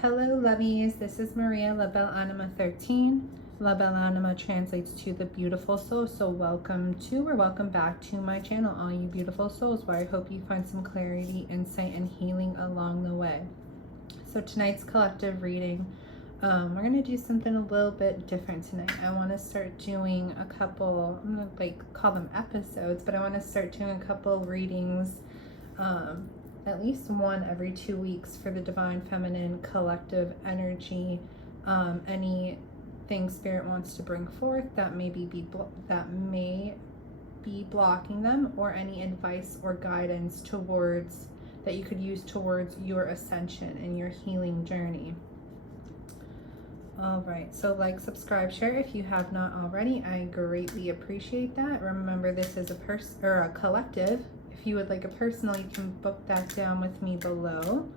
Hello lovies, this is Maria, La Belle Anima 13. La Belle Anima translates to the beautiful soul. So welcome to or welcome back to my channel, all you beautiful souls, where I hope you find some clarity, insight, and healing along the way. So tonight's collective reading, we're going to do something a little bit different tonight. I want to start doing a couple, I'm going to like call them episodes, but I want to start doing a couple readings, at least one every 2 weeks for the divine feminine collective energy. Anything spirit wants to bring forth that may be blocking them, or any advice or guidance towards that you could use towards your ascension and your healing journey. All right, so like, subscribe, share if you have not already. I greatly appreciate that. Remember, this is a collective. If you would like a personal, you can book that down with me below.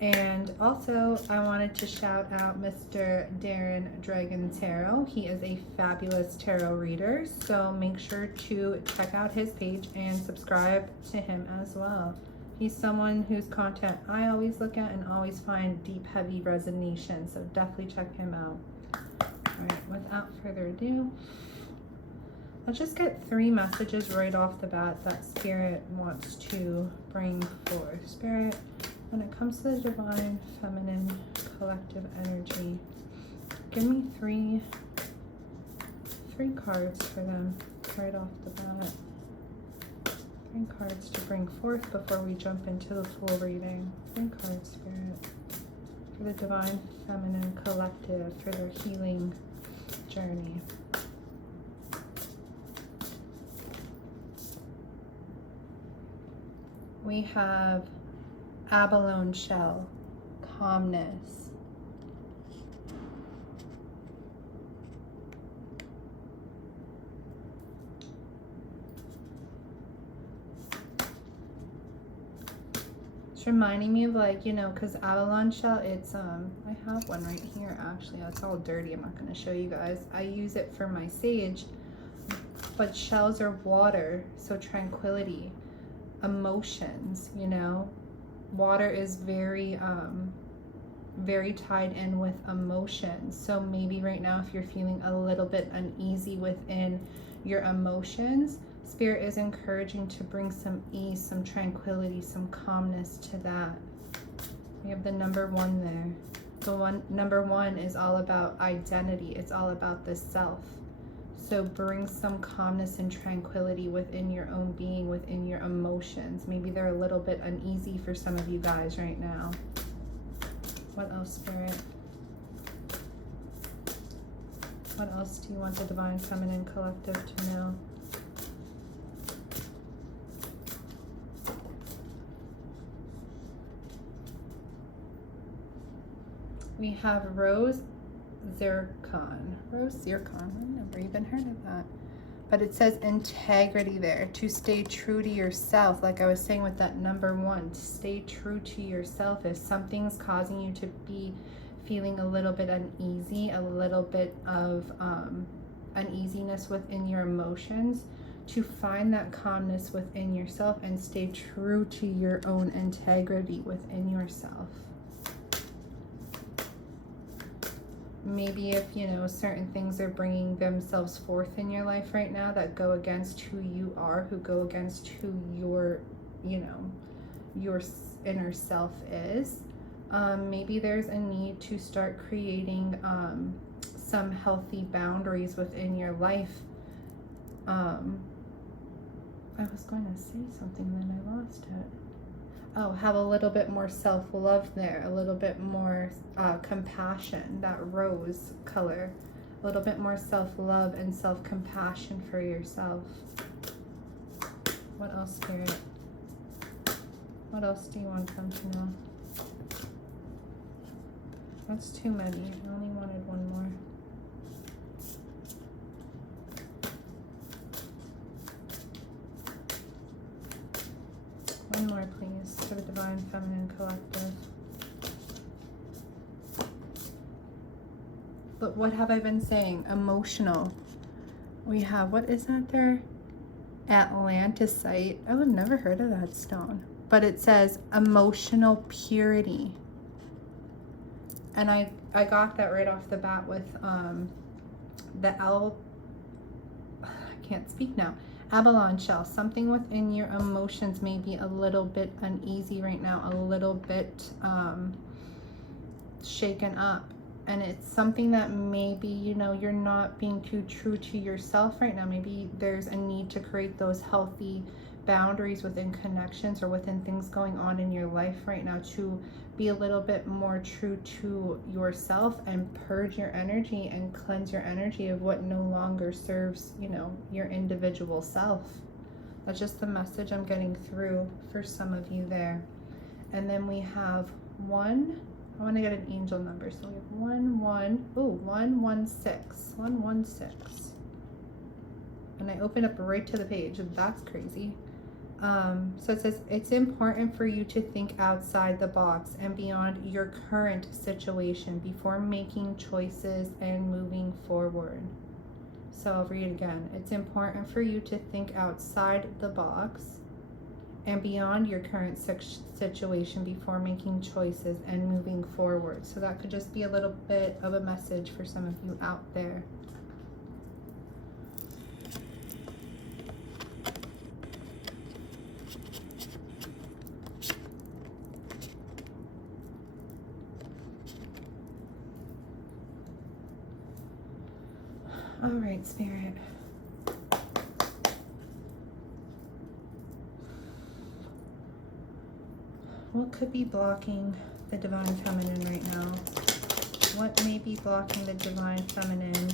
And also, I wanted to shout out Mr. Darren Dragon Tarot. He is a fabulous tarot reader, so make sure to check out his page and subscribe to him as well. He's someone whose content I always look at and always find deep, heavy resonation, so definitely check him out. All right, without further ado, let's just get 3 messages right off the bat that Spirit wants to bring forth. Spirit, when it comes to the divine feminine collective energy, give me three cards for them right off the bat. 3 cards to bring forth before we jump into the full reading. 3 cards, Spirit, for the divine feminine collective, for their healing journey. We have abalone shell, calmness. It's reminding me of, like, you know, because abalone shell, it's I have one right here actually. It's all dirty, I'm not going to show you guys. I use it for my sage, but shells are water, so tranquility, emotions, you know. Water is very very tied in with emotions. So maybe right now, if you're feeling a little bit uneasy within your emotions, Spirit is encouraging to bring some ease, some tranquility, some calmness to that. We have the number 1 there. Number 1 is all about identity. It's all about the self. So bring some calmness and tranquility within your own being, within your emotions. Maybe they're a little bit uneasy for some of you guys right now. What else, Spirit? What else do you want the divine feminine collective to know? We have Rose Zircon. Rose Zircon. I've never even heard of that. But it says integrity there, to stay true to yourself. Like I was saying with that number 1, to stay true to yourself. If something's causing you to be feeling a little bit uneasy, a little bit of uneasiness within your emotions, to find that calmness within yourself and stay true to your own integrity within yourself. Maybe if, you know, certain things are bringing themselves forth in your life right now that go against who you are, who go against who your, you know, your inner self is, maybe there's a need to start creating some healthy boundaries within your life. I was going to say something, then I lost it. Oh, have a little bit more self-love there, a little bit more compassion, that rose color, a little bit more self-love and self-compassion for yourself. What else, Spirit? What else do you want them to know? That's too many. I only wanted 1 more. One more, please, for the divine feminine collective. But what have I been saying? Emotional. We have, what is that there? Atlantisite. Oh, I've never heard of that stone. But it says emotional purity. And I got that right off the bat with the I can't speak now. Abalone shell. Something within your emotions may be a little bit uneasy right now, a little bit shaken up. And it's something that maybe, you know, you're not being too true to yourself right now. Maybe there's a need to create those healthy boundaries within connections or within things going on in your life right now, to be a little bit more true to yourself and purge your energy and cleanse your energy of what no longer serves, you know, your individual self. That's just the message I'm getting through for some of you there. And then we have one. I want to get an angel number. So we have 116. 116. And I opened up right to the page, and that's crazy. So it says, it's important for you to think outside the box and beyond your current situation before making choices and moving forward. So I'll read it again. It's important for you to think outside the box and beyond your current situation before making choices and moving forward. So that could just be a little bit of a message for some of you out there. All right, Spirit. What could be blocking the Divine Feminine right now? What may be blocking the Divine Feminine?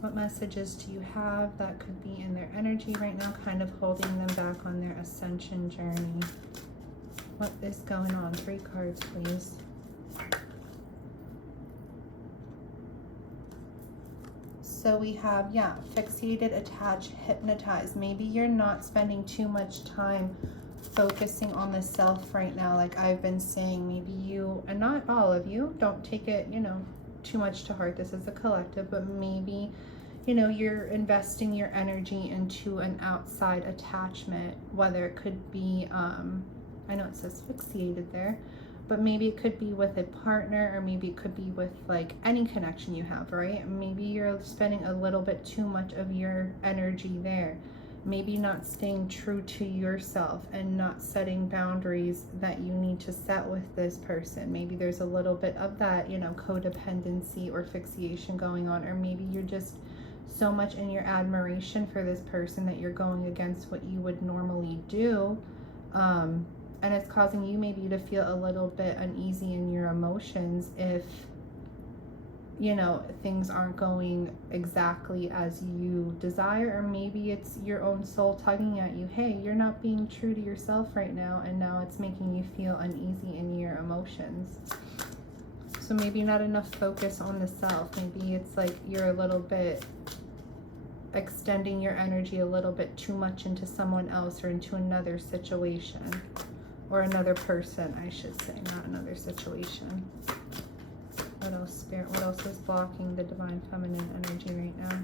What messages do you have that could be in their energy right now, kind of holding them back on their ascension journey? What is going on? 3 cards, please. So we have, yeah, fixated, attached, hypnotized. Maybe you're not spending too much time focusing on the self right now, like I've been saying. Maybe you, and not all of you, don't take it, you know, too much to heart. This is a collective, but maybe, you know, you're investing your energy into an outside attachment, whether it could be, I know it says fixated there, but maybe it could be with a partner, or maybe it could be with like any connection you have, right? Maybe you're spending a little bit too much of your energy there. Maybe not staying true to yourself and not setting boundaries that you need to set with this person. Maybe there's a little bit of that, you know, codependency or fixation going on, or maybe you're just so much in your admiration for this person that you're going against what you would normally do. And it's causing you maybe to feel a little bit uneasy in your emotions if, you know, things aren't going exactly as you desire, or maybe it's your own soul tugging at you, hey, you're not being true to yourself right now, and now it's making you feel uneasy in your emotions. So maybe not enough focus on the self. Maybe it's like you're a little bit extending your energy a little bit too much into someone else or into another situation, or another person, I should say, not another situation. What else, Spirit? What else is blocking the Divine Feminine energy right now?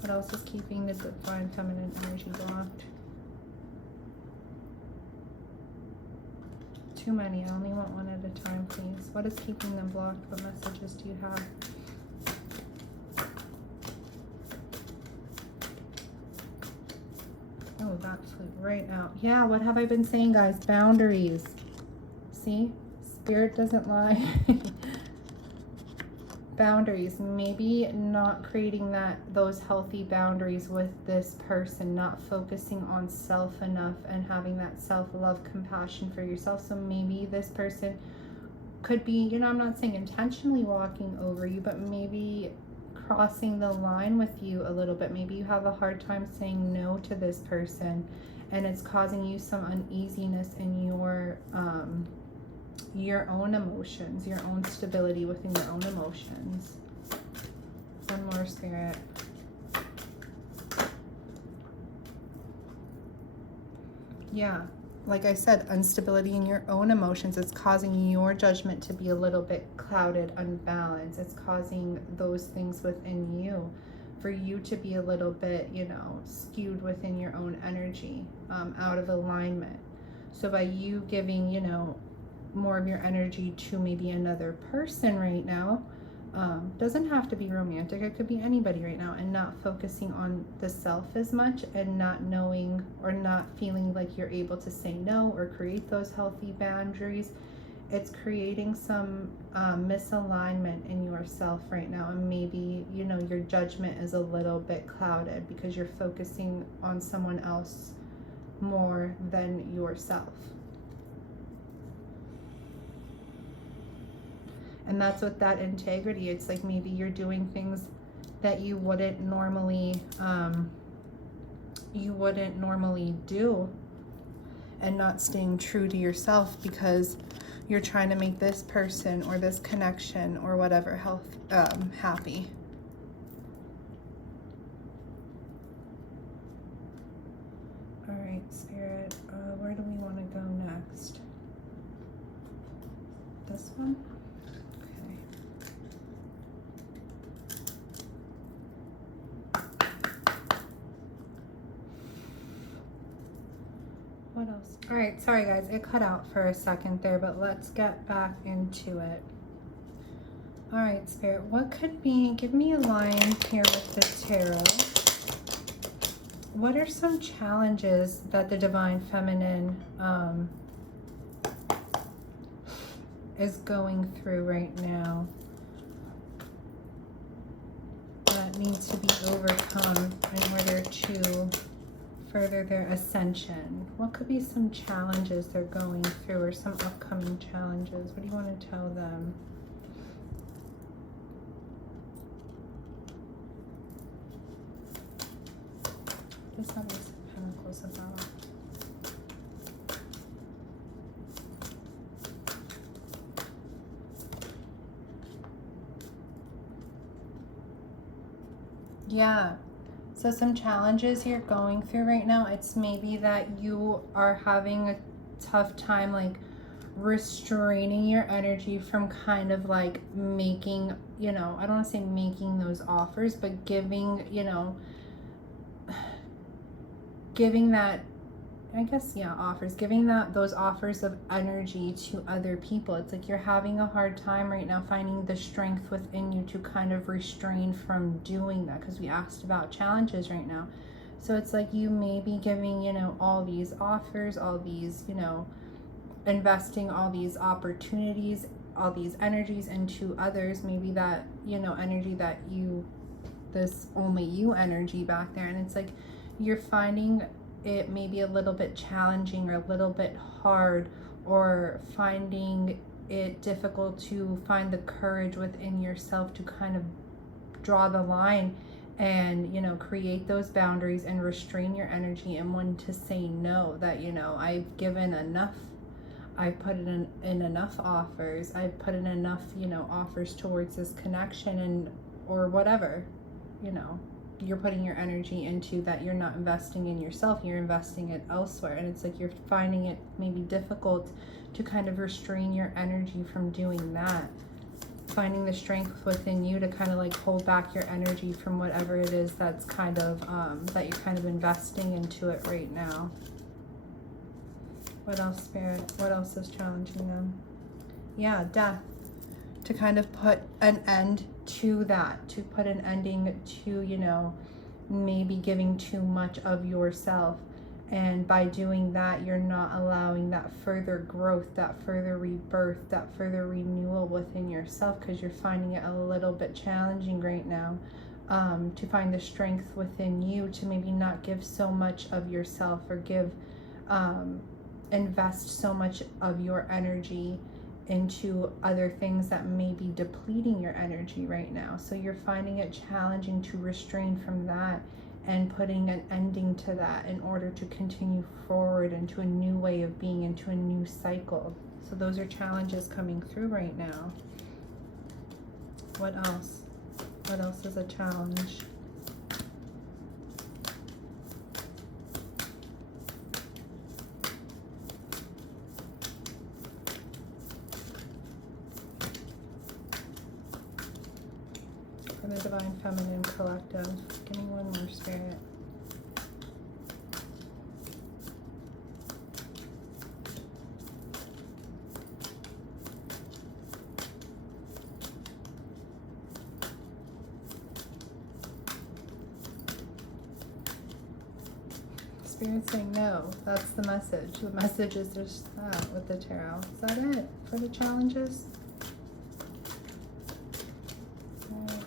What else is keeping the Divine Feminine energy blocked? Too many. I only want one at a time, please. What is keeping them blocked? What messages do you have? Oh, that flew right out. Yeah, what have I been saying, guys? Boundaries. See? Spirit doesn't lie. Boundaries. Maybe not creating those healthy boundaries with this person, not focusing on self enough and having that self-love, compassion for yourself. So maybe this person could be, you know, I'm not saying intentionally walking over you, but maybe crossing the line with you a little bit. Maybe you have a hard time saying no to this person, and it's causing you some uneasiness in your own emotions, your own stability within your own emotions. One more, Spirit. Yeah, like I said, instability in your own emotions. It's causing your judgment to be a little bit clouded, unbalanced. It's causing those things within you for you to be a little bit, you know, skewed within your own energy, out of alignment. So by you giving, you know, more of your energy to maybe another person right now. Doesn't have to be romantic, it could be anybody right now, and not focusing on the self as much, and not knowing or not feeling like you're able to say no or create those healthy boundaries. It's creating some misalignment in yourself right now, and maybe, you know, your judgment is a little bit clouded because you're focusing on someone else more than yourself. And that's what that integrity, it's like maybe you're doing things that you wouldn't normally do, and not staying true to yourself because you're trying to make this person or this connection or whatever happy. All right, Spirit, where do we want to go next? This one? What else? All right, sorry guys, it cut out for a second there, but let's get back into it. All right, Spirit, what could be, give me a line here with the tarot. What are some challenges that the Divine Feminine is going through right now that needs to be overcome in order to further their ascension? What could be some challenges they're going through, or some upcoming challenges? What do you want to tell them? What is that Ace of Pentacles about? Yeah. So some challenges you're going through right now, it's maybe that you are having a tough time like restraining your energy from kind of like making, you know, I don't want to say making those offers, but giving, you know, giving that, I guess, yeah, offers, giving those offers of energy to other people. It's like you're having a hard time right now finding the strength within you to kind of restrain from doing that, because we asked about challenges right now. So it's like you may be giving, you know, all these offers, all these, you know, investing all these opportunities, all these energies into others, maybe that, you know, energy that you, this only you energy back there, and it's like you're finding it may be a little bit challenging or a little bit hard, or finding it difficult to find the courage within yourself to kind of draw the line and, you know, create those boundaries and restrain your energy, and when to say no, that, you know, I've given enough, I've put in enough offers, I've put in enough, you know, offers towards this connection, and or whatever, you know, you're putting your energy into, that you're not investing in yourself, you're investing it elsewhere. And it's like you're finding it maybe difficult to kind of restrain your energy from doing that, finding the strength within you to kind of like hold back your energy from whatever it is that's kind of that you're kind of investing into it right now. What else, Spirit? What else is challenging them? Yeah, death. To kind of put an end to that, to put an ending to, you know, maybe giving too much of yourself. And by doing that, you're not allowing that further growth, that further rebirth, that further renewal within yourself, because you're finding it a little bit challenging right now to find the strength within you to maybe not give so much of yourself, or give, invest so much of your energy into other things that may be depleting your energy right now. So you're finding it challenging to restrain from that and putting an ending to that in order to continue forward into a new way of being, into a new cycle. So those are challenges coming through right now. What else? What else is a challenge? For the Divine Feminine Collective. Give me one more, Spirit. Spirit's saying no. That's the message. The message is just that with the tarot. Is that it for the challenges? Right.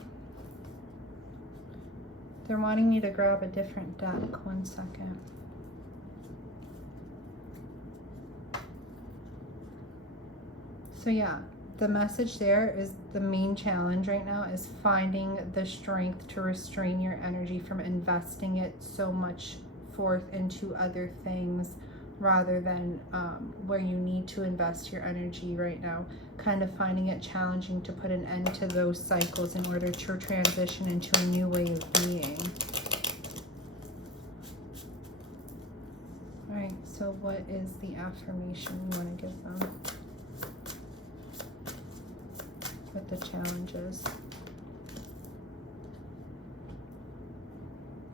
They're wanting me to grab a different deck. 1 second. So yeah, the message there is the main challenge right now is finding the strength to restrain your energy from investing it so much forth into other things rather than where you need to invest your energy right now. Kind of finding it challenging to put an end to those cycles in order to transition into a new way of being. All right, so what is the affirmation you want to give them with the challenges?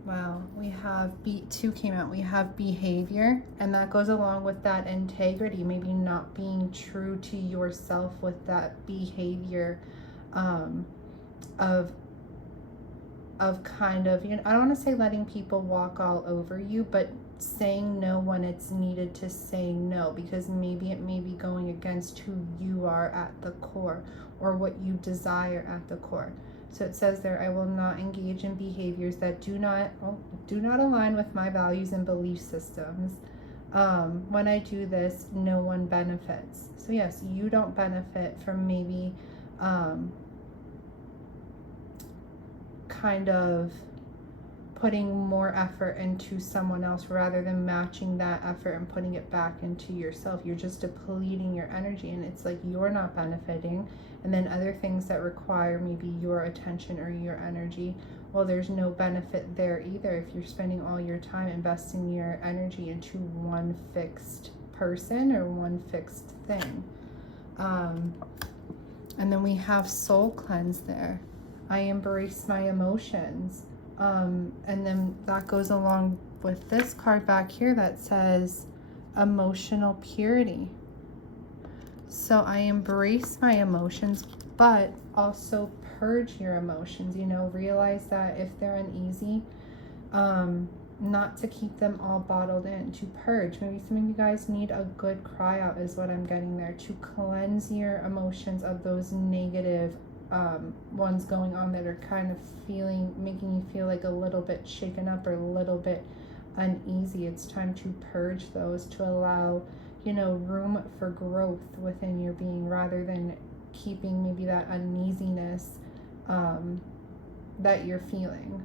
Wow, we have two came out. We have behavior, and that goes along with that integrity, maybe not being true to yourself with that behavior of kind of, you know, I don't want to say letting people walk all over you, but saying no when it's needed to say no, because maybe it may be going against who you are at the core or what you desire at the core. So it says there, I will not engage in behaviors that do not align with my values and belief systems. When I do this, no one benefits. So yes, you don't benefit from maybe kind of putting more effort into someone else rather than matching that effort and putting it back into yourself. You're just depleting your energy, and it's like you're not benefiting. And then other things that require maybe your attention or your energy, well, there's no benefit there either if you're spending all your time investing your energy into one fixed person or one fixed thing. And then we have soul cleanse there. I embrace my emotions. And then that goes along with this card back here that says emotional purity. So I embrace my emotions, but also purge your emotions, you know, realize that if they're uneasy, not to keep them all bottled in, to purge. Maybe some of you guys need a good cry out is what I'm getting there, to cleanse your emotions of those negative ones going on that are kind of making you feel like a little bit shaken up or a little bit uneasy. It's time to purge those, to allow, you know, room for growth within your being rather than keeping maybe that uneasiness that you're feeling.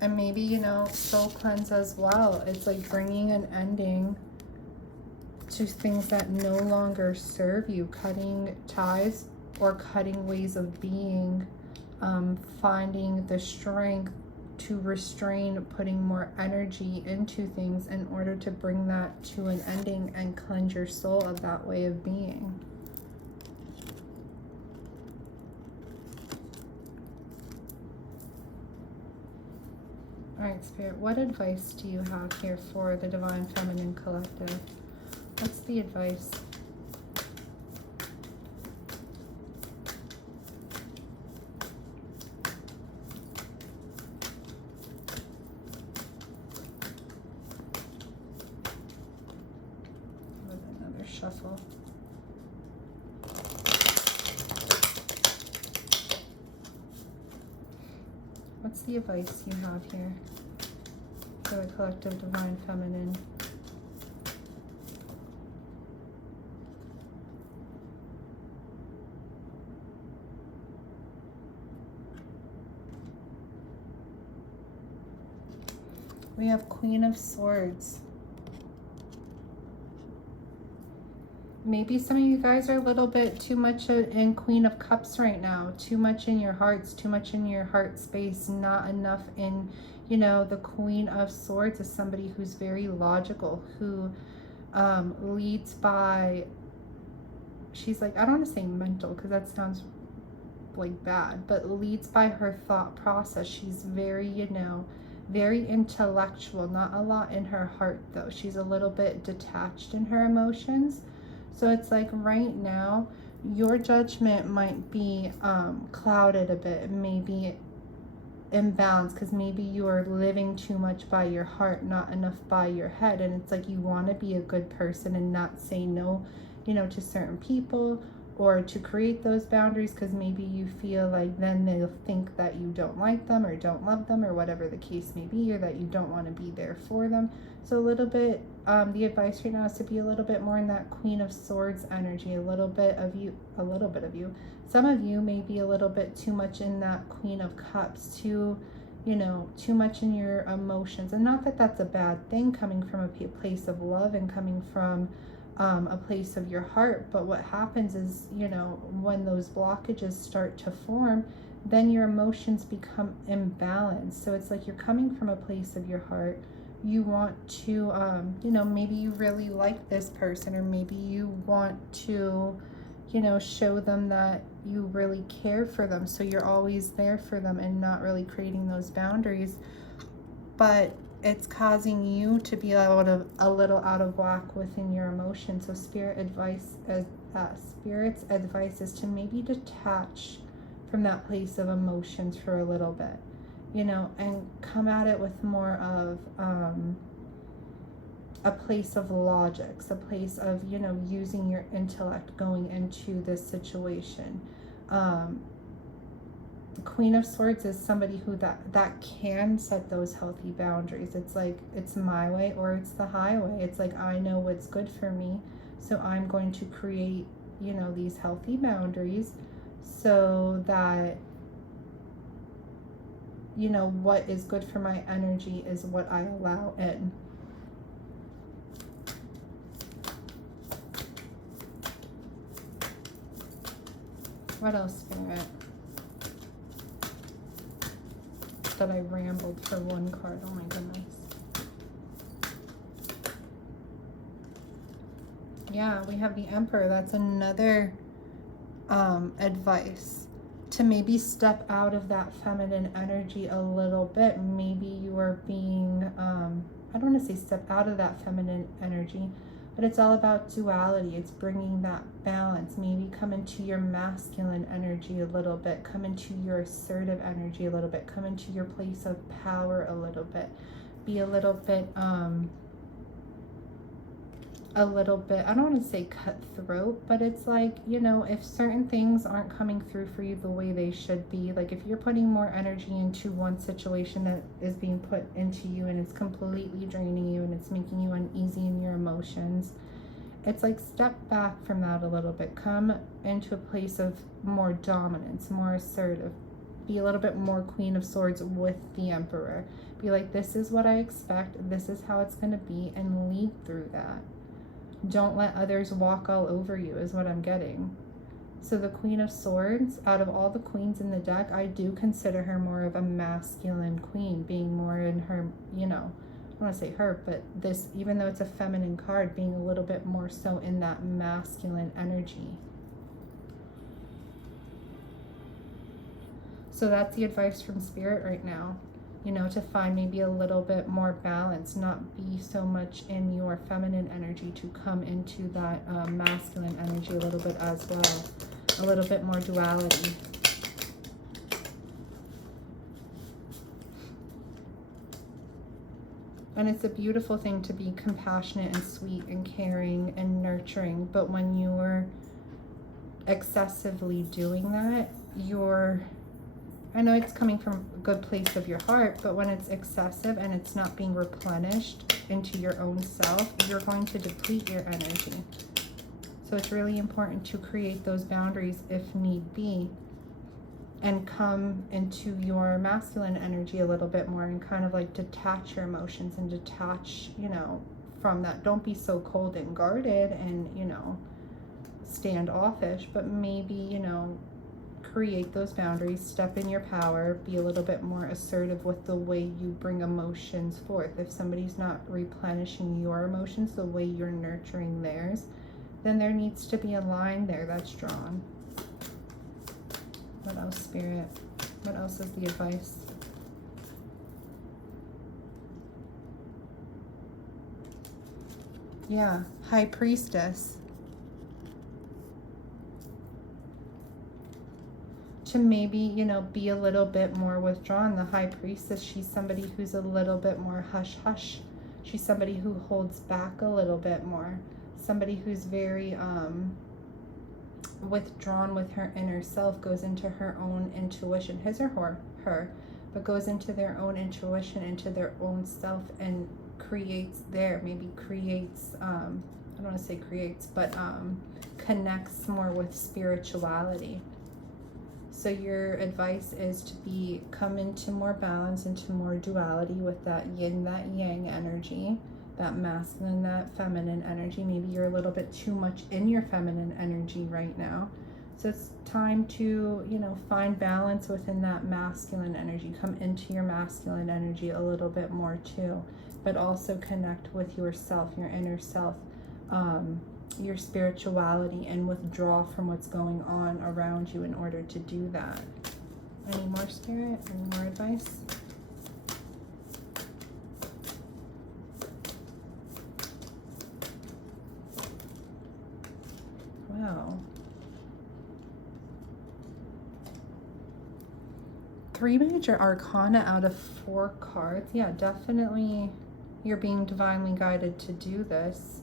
And maybe, you know, soul cleanse as well. It's like bringing an ending to things that no longer serve you, cutting ties or cutting ways of being, finding the strength to restrain putting more energy into things in order to bring that to an ending and cleanse your soul of that way of being. All right, Spirit, what advice do you have here for the Divine Feminine Collective? What's the advice? Another shuffle. What's the advice you have here for the collective Divine Feminine? We have Queen of Swords. Maybe some of you guys are a little bit too much in Queen of Cups right now. Too much in your hearts, too much in your heart space, not enough in, you know, the Queen of Swords is somebody who's very logical, who leads by, she's like, I don't want to say mental because that sounds like bad, but leads by her thought process. She's very, you know, very intellectual, not a lot in her heart though. She's a little bit detached in her emotions. So it's like right now, your judgment might be clouded a bit, maybe imbalanced, because maybe you are living too much by your heart, not enough by your head. And it's like you want to be a good person and not say no, you know, to certain people, or to create those boundaries, because maybe you feel like then they'll think that you don't like them or don't love them, or whatever the case may be, or that you don't want to be there for them. So a little bit, the advice right now is to be a little bit more in that Queen of Swords energy, a little bit of you. Some of you may be a little bit too much in that Queen of Cups, too much in your emotions. And not that that's a bad thing, coming from a place of love and coming from a place of your heart. But what happens is, when those blockages start to form, then your emotions become imbalanced. So it's like you're coming from a place of your heart. You want to, maybe you really like this person, or maybe you want to, show them that you really care for them. So you're always there for them and not really creating those boundaries. But it's causing you to be a little out of whack within your emotions. So Spirit's advice is to maybe detach from that place of emotions for a little bit, and come at it with more of a place of logics, a place of, using your intellect going into this situation. Queen of Swords is somebody who that can set those healthy boundaries. It's like, it's my way or it's the highway. It's like, I know what's good for me, so I'm going to create, these healthy boundaries, so that, what is good for my energy is what I allow in. What else, Spirit? That I rambled for one card. Oh my goodness. Yeah, we have the Emperor. That's another advice to maybe step out of that feminine energy a little bit. Maybe you are being, I don't want to say step out of that feminine energy, but it's all about duality. It's bringing that balance. Maybe come into your masculine energy a little bit. Come into your assertive energy a little bit. Come into your place of power a little bit. Be a little bit, I don't want to say cutthroat, but it's like, if certain things aren't coming through for you the way they should be, like if you're putting more energy into one situation that is being put into you and it's completely draining you and it's making you uneasy in your emotions, it's like step back from that a little bit. Come into a place of more dominance, more assertive. Be a little bit more Queen of Swords with the Emperor. Be like, this is what I expect, this is how it's going to be, and lead through that. Don't let others walk all over you is what I'm getting. So the Queen of Swords, out of all the queens in the deck, I do consider her more of a masculine queen, being more in her, I don't want to say her, but this, even though it's a feminine card, being a little bit more so in that masculine energy. So that's the advice from Spirit right now. To find maybe a little bit more balance, not be so much in your feminine energy, to come into that masculine energy a little bit as well. A little bit more duality. And it's a beautiful thing to be compassionate and sweet and caring and nurturing. But when you're excessively doing that, I know it's coming from a good place of your heart, but when it's excessive and it's not being replenished into your own self, you're going to deplete your energy. So it's really important to create those boundaries if need be, and come into your masculine energy a little bit more and kind of like detach your emotions and detach, from that. Don't be so cold and guarded and, standoffish, but maybe, create those boundaries, step in your power, be a little bit more assertive with the way you bring emotions forth. If somebody's not replenishing your emotions the way you're nurturing theirs, then there needs to be a line there that's drawn. What else, Spirit? What else is the advice? Yeah, High Priestess. to maybe, you know, be a little bit more withdrawn. The High Priestess, she's somebody who's a little bit more hush-hush. She's somebody who holds back a little bit more. Somebody who's very withdrawn with her inner self, goes into her own intuition, his or her, but goes into their own intuition, into their own self, and creates I don't want to say creates, but connects more with spirituality. So your advice is to come into more balance, into more duality with that yin, that yang energy, that masculine, that feminine energy. Maybe you're a little bit too much in your feminine energy right now. So it's time to, you know, find balance within that masculine energy. Come into your masculine energy a little bit more too, but also connect with yourself, your inner self, your spirituality, and withdraw from what's going on around you in order to do that. Any more, Spirit? Any more advice? Wow. 3 major arcana out of 4 cards. Yeah, definitely you're being divinely guided to do this.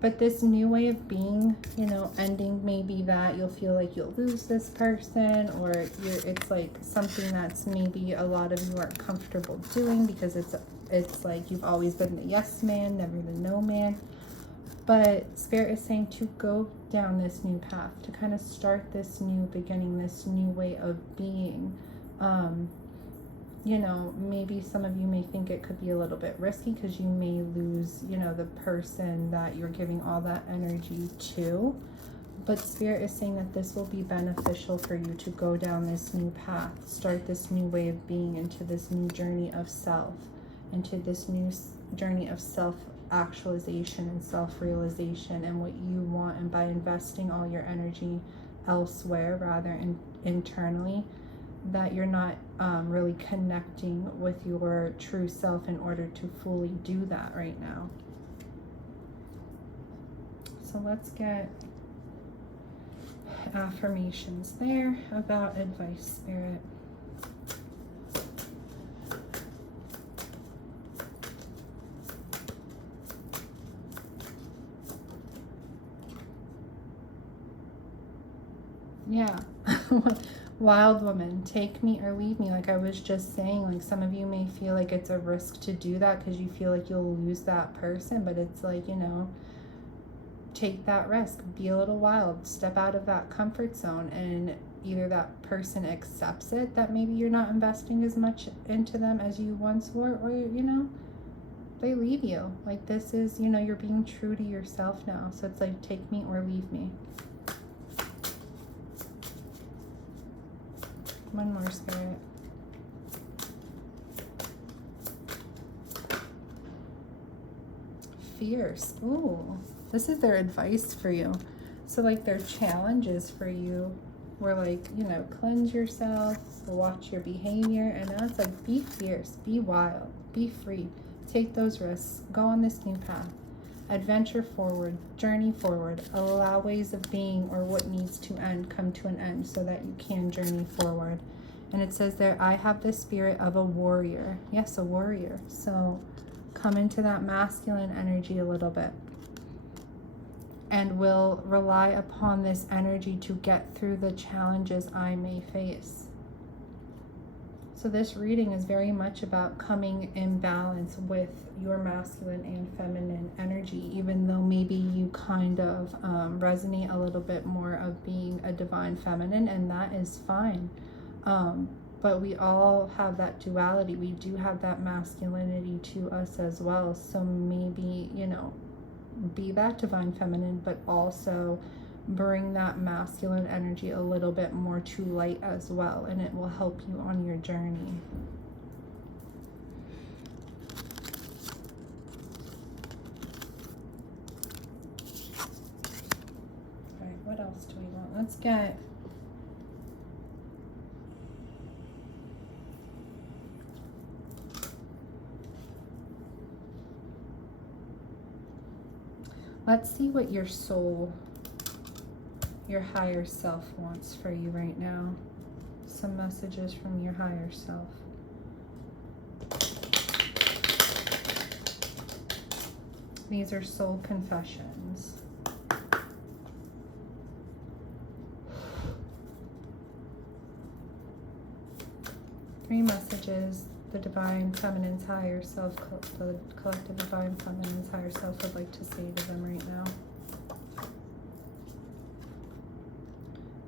But this new way of being, you know, ending maybe that you'll feel like you'll lose this person, or it's like something that's maybe a lot of you aren't comfortable doing because it's like you've always been the yes man, never the no man. But Spirit is saying to go down this new path, to kind of start this new beginning, this new way of being. You know, maybe some of you may think it could be a little bit risky because you may lose, you know, the person that you're giving all that energy to. But Spirit is saying that this will be beneficial for you to go down this new path, start this new way of being, into this new journey of self, into this new journey of self-actualization and self-realization and what you want. And by investing all your energy elsewhere rather than internally, that you're not really connecting with your true self in order to fully do that right now. So let's get affirmations there about advice, Spirit. Yeah. Wild woman, take me or leave me. Like I was just saying, like some of you may feel like it's a risk to do that because you feel like you'll lose that person, but it's like, you know, take that risk, be a little wild, step out of that comfort zone, and either that person accepts it, that maybe you're not investing as much into them as you once were, or, you know, they leave you. Like this is, you know, you're being true to yourself now. So it's like, take me or leave me. One more, Spirit. Fierce. Ooh, this is their advice for you. So like their challenges for you were like, you know, cleanse yourself, watch your behavior, and now it's like, be fierce, be wild, be free, take those risks, go on this new path, adventure forward, journey forward, allow ways of being or what needs to end come to an end so that you can journey forward. And it says there, I have the spirit of a warrior. Yes, a warrior. So come into that masculine energy a little bit, and will rely upon this energy to get through the challenges I may face. So this reading is very much about coming in balance with your masculine and feminine energy, even though maybe you kind of resonate a little bit more of being a divine feminine, and that is fine. But we all have that duality. We do have that masculinity to us as well. So maybe, you know, be that divine feminine, but also bring that masculine energy a little bit more to light as well, and it will help you on your journey. All right, what else do we want? Let's get let's see what your soul your higher self wants for you right now. Some messages from your higher self. These are soul confessions. Three messages the Divine Feminine's higher self, the collective Divine Feminine's higher self would like to say to them right now.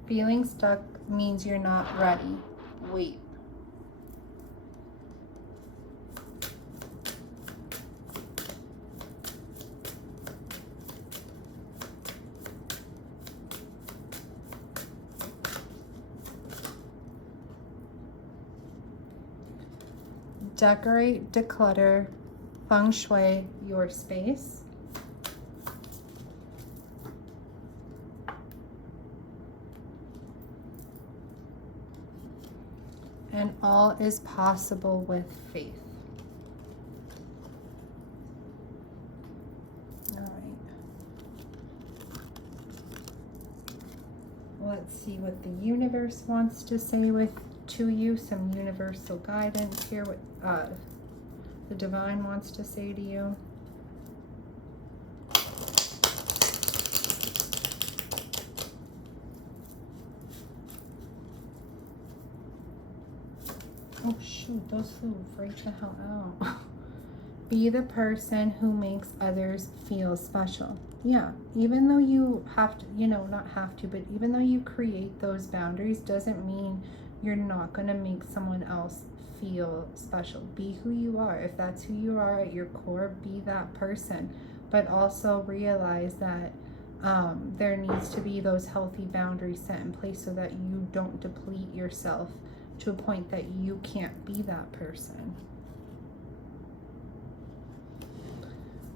Feeling stuck means you're not ready. Wait. Decorate, declutter, feng shui your space. And all is possible with faith. All right. Let's see what the universe wants to say to you. Some universal guidance here. What the divine wants to say to you. Oh shoot, those flew right the hell out. Be the person who makes others feel special. Yeah, even though you have to, not have to, but even though you create those boundaries doesn't mean you're not going to make someone else feel special. Be who you are. If that's who you are at your core, be that person. But also realize that there needs to be those healthy boundaries set in place so that you don't deplete yourself to a point that you can't be that person.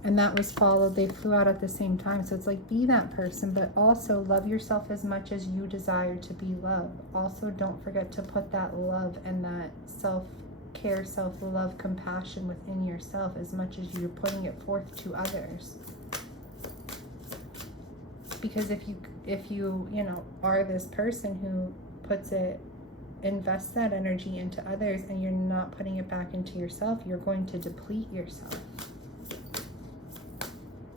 And that was followed, they flew out at the same time. So it's like, be that person, but also love yourself as much as you desire to be loved. Also, don't forget to put that love and that self-care, self-love, compassion within yourself as much as you're putting it forth to others. Because if you are this person who invests that energy into others and you're not putting it back into yourself, you're going to deplete yourself.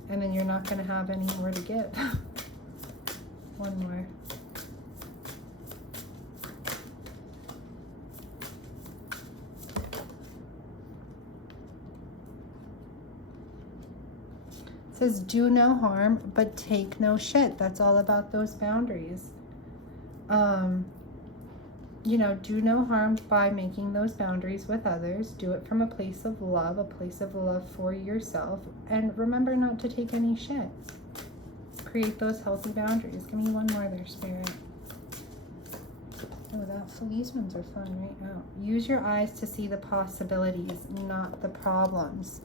And then you're not going to have any more to give. One more. It says, do no harm, but take no shit. That's all about those boundaries. Do no harm by making those boundaries with others. Do it from a place of love for yourself. And remember not to take any shit. Create those healthy boundaries. Give me one more there, Spirit. Oh, these ones are fun right now. Use your eyes to see the possibilities, not the problems.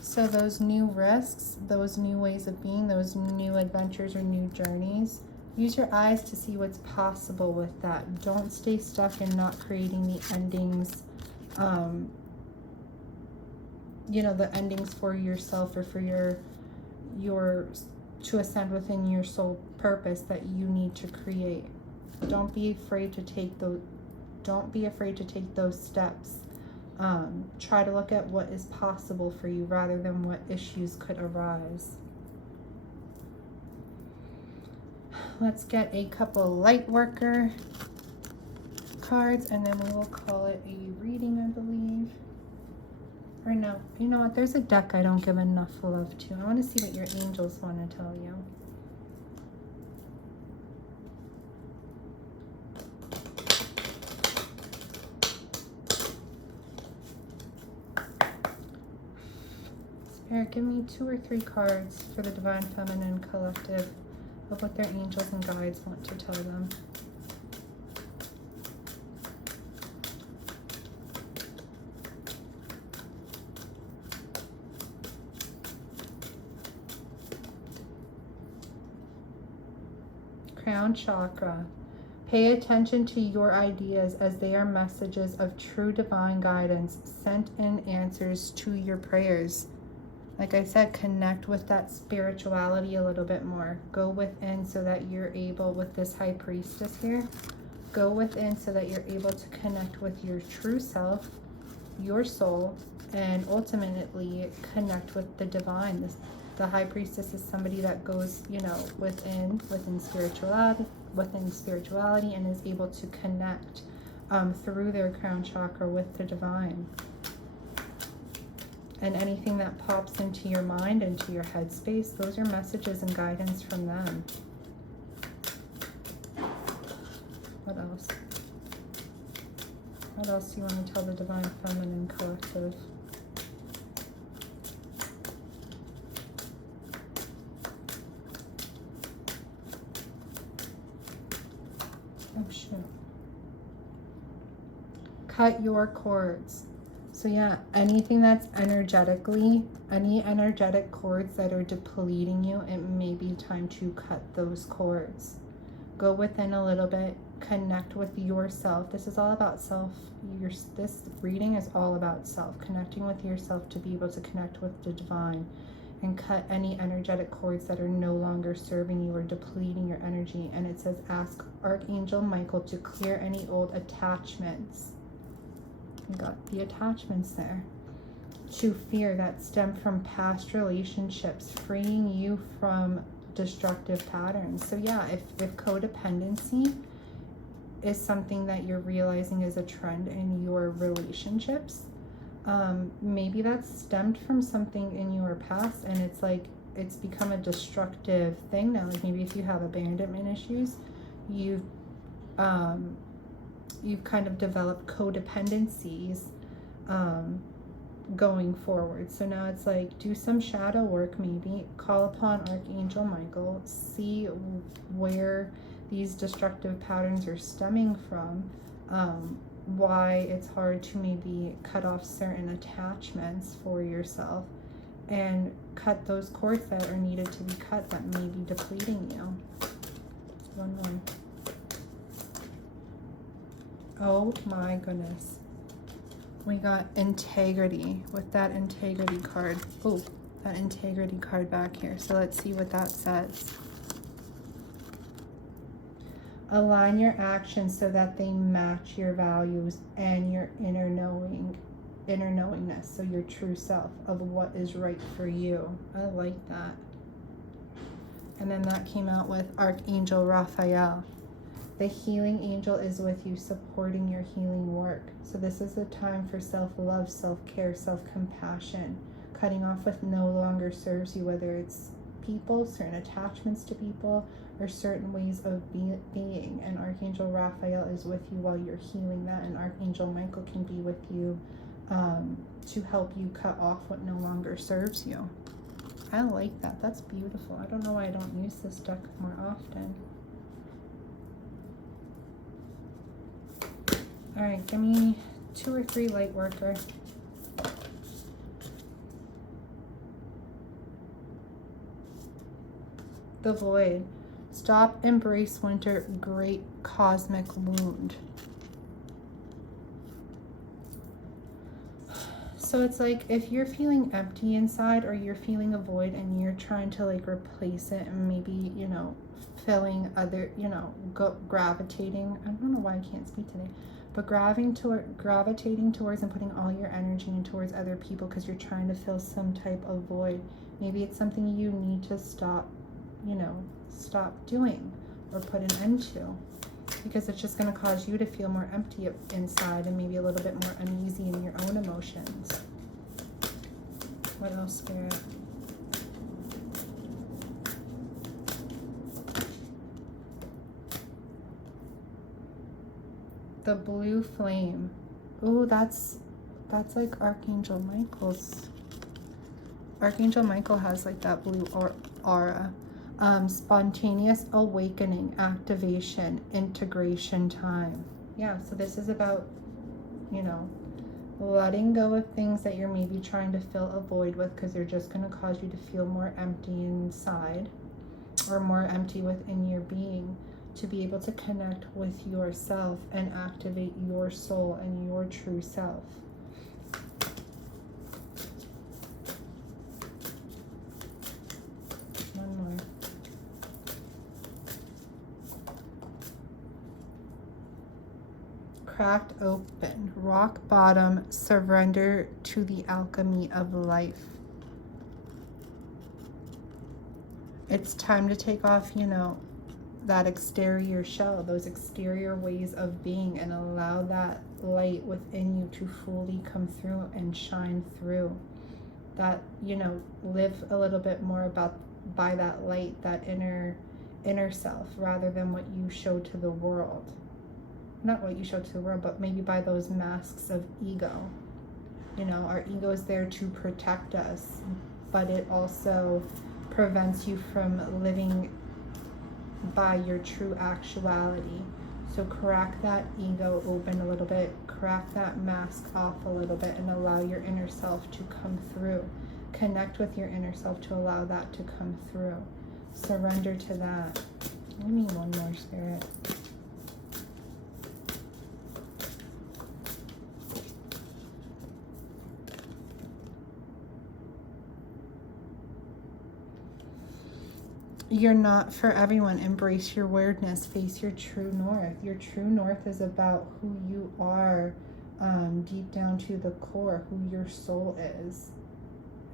So those new risks, those new ways of being, those new adventures or new journeys, use your eyes to see what's possible with that. Don't stay stuck in not creating the endings, the endings for yourself or for your to ascend within your soul purpose that you need to create. Don't be afraid to take those steps. Try to look at what is possible for you rather than what issues could arise. Let's get a couple light worker cards and then we will call it a reading, I believe. Or no, you know what? There's a deck I don't give enough love to. I want to see what your angels want to tell you. Spirit, give me 2 or 3 cards for the Divine Feminine Collective of what their angels and guides want to tell them. Crown Chakra. Pay attention to your ideas as they are messages of true divine guidance, sent in answers to your prayers. Like I said, connect with that spirituality a little bit more. Go within so that you're able, with this High Priestess here, go within so that you're able to connect with your true self, your soul, and ultimately connect with the divine. The High Priestess is somebody that goes, you know, within spirituality and is able to connect through their crown chakra with the divine. And anything that pops into your mind, into your headspace, those are messages and guidance from them. What else? What else do you want to tell the Divine Feminine Collective? Oh, shoot. Cut your cords. So yeah, anything that's energetically, any energetic cords that are depleting you, it may be time to cut those cords. Go within a little bit, connect with yourself. This is all about self. This reading is all about self, connecting with yourself to be able to connect with the divine and cut any energetic cords that are no longer serving you or depleting your energy. And it says, ask Archangel Michael to clear any old attachments. You got the attachments there. To fear that stem from past relationships, freeing you from destructive patterns. So yeah, if codependency is something that you're realizing is a trend in your relationships, maybe that's stemmed from something in your past and it's like it's become a destructive thing now. Like maybe if you have abandonment issues, you've kind of developed codependencies going forward. So now it's like, do some shadow work, maybe call upon Archangel Michael, see where these destructive patterns are stemming from, why it's hard to maybe cut off certain attachments for yourself, and cut those cords that are needed to be cut that may be depleting you. One more. Oh my goodness. We got integrity with that integrity card. Oh, that integrity card back here. So let's see what that says. Align your actions so that they match your values and your inner knowingness. So your true self of what is right for you. I like that. And then that came out with Archangel Raphael. The healing angel is with you, supporting your healing work. So this is a time for self-love, self-care, self-compassion. Cutting off what no longer serves you, whether it's people, certain attachments to people, or certain ways of being. And Archangel Raphael is with you while you're healing that. And Archangel Michael can be with you to help you cut off what no longer serves you. I like that. That's beautiful. I don't know why I don't use this deck more often. All right, give me 2 or 3 light worker. The void. Stop, embrace winter, great cosmic wound. So it's like if you're feeling empty inside or you're feeling a void and you're trying to like replace it and maybe, you know, filling other, you know, gravitating. I don't know why I can't speak today. But gravitating towards and putting all your energy in towards other people because you're trying to fill some type of void. Maybe it's something you need to stop, you know, stop doing or put an end to, because it's just going to cause you to feel more empty inside and maybe a little bit more uneasy in your own emotions. What else, Spirit? The blue flame. Ooh, that's like Archangel Michael's. Archangel Michael has like that blue aura. Spontaneous awakening, activation, integration time. Yeah, so this is about, you know, letting go of things that you're maybe trying to fill a void with because they're just going to cause you to feel more empty inside or more empty within your being, to be able to connect with yourself and activate your soul and your true self. cracked open, rock bottom, surrender to the alchemy of life. It's time to take off, you know, that exterior shell, those exterior ways of being, and allow that light within you to fully come through and shine through. That, you know, live a little bit more by that light, that inner self, rather than what you show to the world. Not what you show to the world, but maybe by those masks of ego. You know, our ego is there to protect us, but it also prevents you from living by your true actuality. So crack that ego open a little bit, crack that mask off a little bit, and allow your inner self to come through. Connect with your inner self to allow that to come through. Surrender to that. Give me one more, Spirit. You're not for everyone. Embrace your weirdness. Face your true north. Your true north is about who you are, deep down to the core, who your soul is.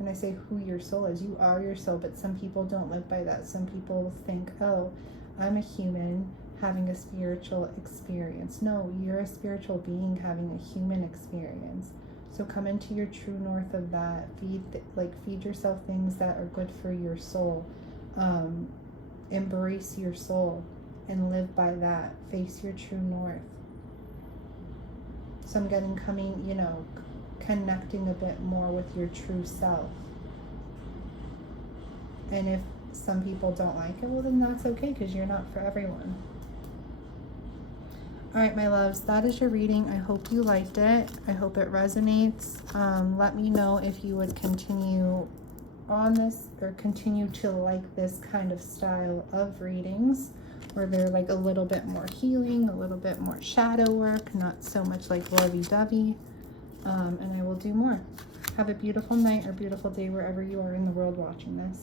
And I say who your soul is. You are your soul, but some people don't live by that. Some people think, oh, I'm a human having a spiritual experience. No, you're a spiritual being having a human experience. So come into your true north of that. Feed yourself things that are good for your soul. Embrace your soul and live by that. Face your true north. So I'm getting you know, connecting a bit more with your true self. And if some people don't like it, well, then that's okay, because you're not for everyone. All right, my loves, that is your reading. I hope you liked it. I hope it resonates. Let me know if you would continue on this, or continue to like this kind of style of readings, where they're like a little bit more healing, a little bit more shadow work, not so much like lovey-dovey. And I will do more. Have a beautiful night or beautiful day wherever you are in the world watching this.